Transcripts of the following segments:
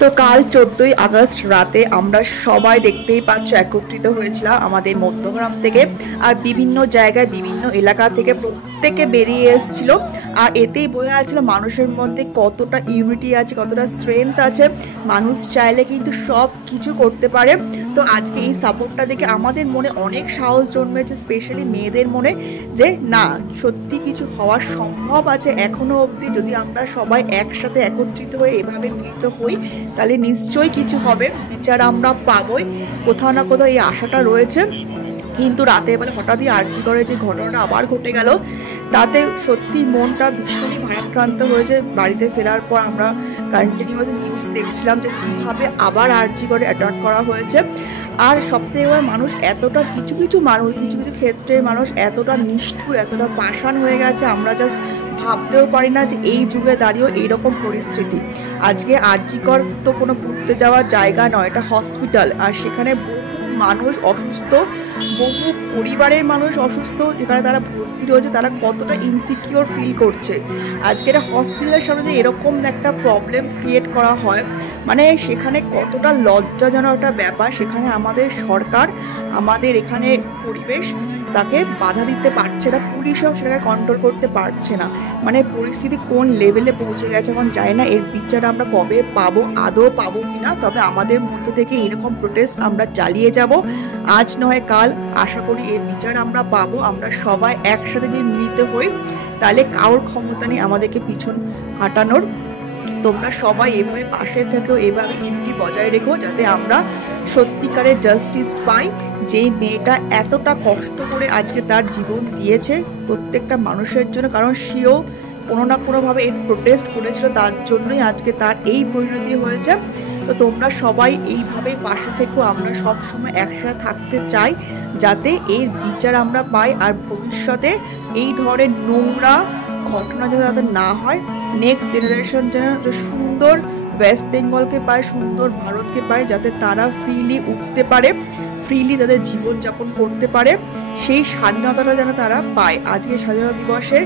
তো কাল 14ই আগস্ট রাতে আমরা সবাই দেখতেই পাচ্ছ একত্রিত হয়েছিলাম আমাদের মধ্যগ্রাম থেকে, আর বিভিন্ন জায়গায় বিভিন্ন এলাকা থেকে প্রত্যেকে বেরিয়ে এসেছিল। আর এতেই বোঝা যাচ্ছিল মানুষের মধ্যে কতটা ইউনিটি আছে, কতটা স্ট্রেংথ আছে। মানুষ চাইলে কিন্তু সব কিছু করতে পারে। তো আজকে এই সাপোর্টটা দেখে আমাদের মনে অনেক সাহস জন্মেছে, স্পেশালি মেয়েদের মনে, যে না, সত্যি কিছু হওয়া সম্ভব আছে এখনো অবধি। যদি আমরা সবাই একসাথে একত্রিত হয়ে এভাবে মিলিত হই তাহলে নিশ্চয়ই কিছু হবে, বিচার আমরা পাবোই। কোথাও না কোথাও এই আশাটা রয়েছে। কিন্তু রাতে বেলা হঠাৎই আর্জি করে যে ঘটনাটা আবার ঘটে গেল, তাতে সত্যি মনটা ভীষণই ভারাক্রান্ত হয়েছে। বাড়িতে ফেরার পর আমরা কন্টিনিউয়াস নিউজ দেখছিলাম যে কীভাবে আবার আর্জি করে অ্যাটাক করা হয়েছে। আর সবথেকে বড়, মানুষ এতটা কিছু কিছু ক্ষেত্রে মানুষ এতটা নিষ্ঠুর, এতটা পাষাণ হয়ে গেছে, আমরা জাস্ট ভাবতেও পারি না যে এই যুগে দাঁড়িয়েও এইরকম পরিস্থিতি। আজকে আরজি কর তো কোনো ঘুরতে যাওয়ার জায়গা নয়, এটা হসপিটাল। আর সেখানে বহু মানুষ অসুস্থ, বহু পরিবারের মানুষ অসুস্থ, যেখানে তারা ভর্তি রয়েছে, তারা কতটা ইনসিকিওর ফিল করছে। আজকে এটা হসপিটালের সামনে যে এরকম একটা প্রবলেম ক্রিয়েট করা হয়, মানে সেখানে কতটা লজ্জাজনক একটা ব্যাপার। সেখানে আমাদের সরকার, আমাদের এখানে পরিবেশ তাকে বাধা দিতে পারছে না, পুলিশও সেটাকে কন্ট্রোল করতে পারছে না। মানে পরিস্থিতি কোন লেভেলে পৌঁছে গেছে এখন জানি না। এর বিচার আমরা কবে পাবো, আদৌ পাবো কি না, তবে আমাদের মধ্য থেকে এরকম প্রোটেস্ট আমরা চালিয়ে যাব, আজ নয় কাল। আশা করি এর বিচার আমরা পাবো। আমরা সবাই একসাথে যদি মিলিত হই তাহলে কারোর ক্ষমতা নেই আমাদেরকে পিছন হাঁটানোর। তোমরা সবাই এভাবে পাশে থেকেও, এভাবে ইউনিটি বজায় রেখো, যাতে আমরা সত্যিকারের জাস্টিস পাই। যেই মেয়েটা এতটা কষ্ট করে আজকে তার জীবন দিয়েছে প্রত্যেকটা মানুষের জন্য, কারণ সেও কোনো না কোনোভাবে এর প্রোটেস্ট করেছিল, তার জন্যই আজকে তার এই পরিণতি হয়েছে। তো তোমরা সবাই এইভাবেই পাশে থেকো। আমরা সব সময় একসাথে থাকতে চাই যাতে এর বিচার আমরা পাই, আর ভবিষ্যতে এই ধরনের নোংরা ঘটনা যাতে না হয়। নেক্সট জেনারেশন যেন সুন্দর ওয়েস্ট বেঙ্গলকে পায়, সুন্দর ভারতকে পায়, যাতে তারা ফ্রিলি উঠতে পারে, ফ্রিলি তাদের জীবনযাপন করতে পারে, সেই স্বাধীনতাটা যেন তারা পায়। আজকে স্বাধীনতা দিবসে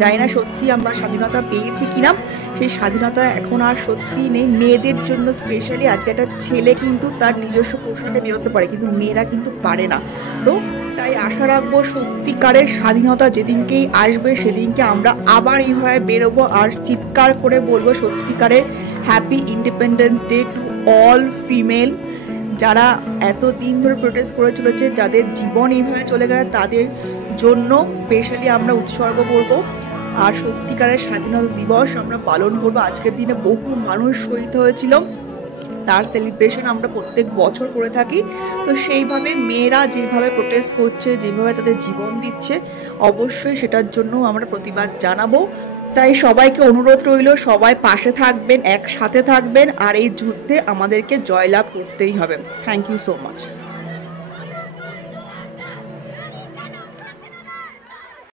জানি না সত্যি আমরা স্বাধীনতা পেয়েছি কিনা, সেই স্বাধীনতা এখন আর সত্যি নেই মেয়েদের জন্য স্পেশালি। আজকে একটা ছেলে কিন্তু তার নিজস্ব পোশাকে বেরোতে পারে, কিন্তু মেয়েরা কিন্তু পারে না। তো তাই আশা রাখবো সত্যিকারের স্বাধীনতা যেদিনকেই আসবে সেদিনকে আমরা আবার এইভাবে বেরোবো আর চিৎকার করে বলবো সত্যিকারের happy independence day to all female, যারা এতদিন ধরে প্রোটেস্ট করে চলেছে, যাদের জীবন এইভাবে চলে গেছে, তাদের জন্য স্পেশালি আমরা উৎসর্গ করব। আর সত্যিকারের স্বাধীনতা দিবস আমরা পালন করব। আজকের দিনে বহু মানুষ শহীদ হয়েছিল, তার সেলিব্রেশন আমরা প্রত্যেক বছর করে থাকি। তো সেইভাবে মেয়েরা যেভাবে প্রোটেস্ট করছে, যেভাবে তাদের জীবন দিচ্ছে, অবশ্যই সেটার জন্য আমরা প্রতিবাদ জানাবো। তাই সবাইকে অনুরোধ রইল, সবাই পাশে থাকবেন, একসাথে থাকবেন, আর এই যুদ্ধে আমাদেরকে জয়লাভ করতেই হবে। Thank you so much.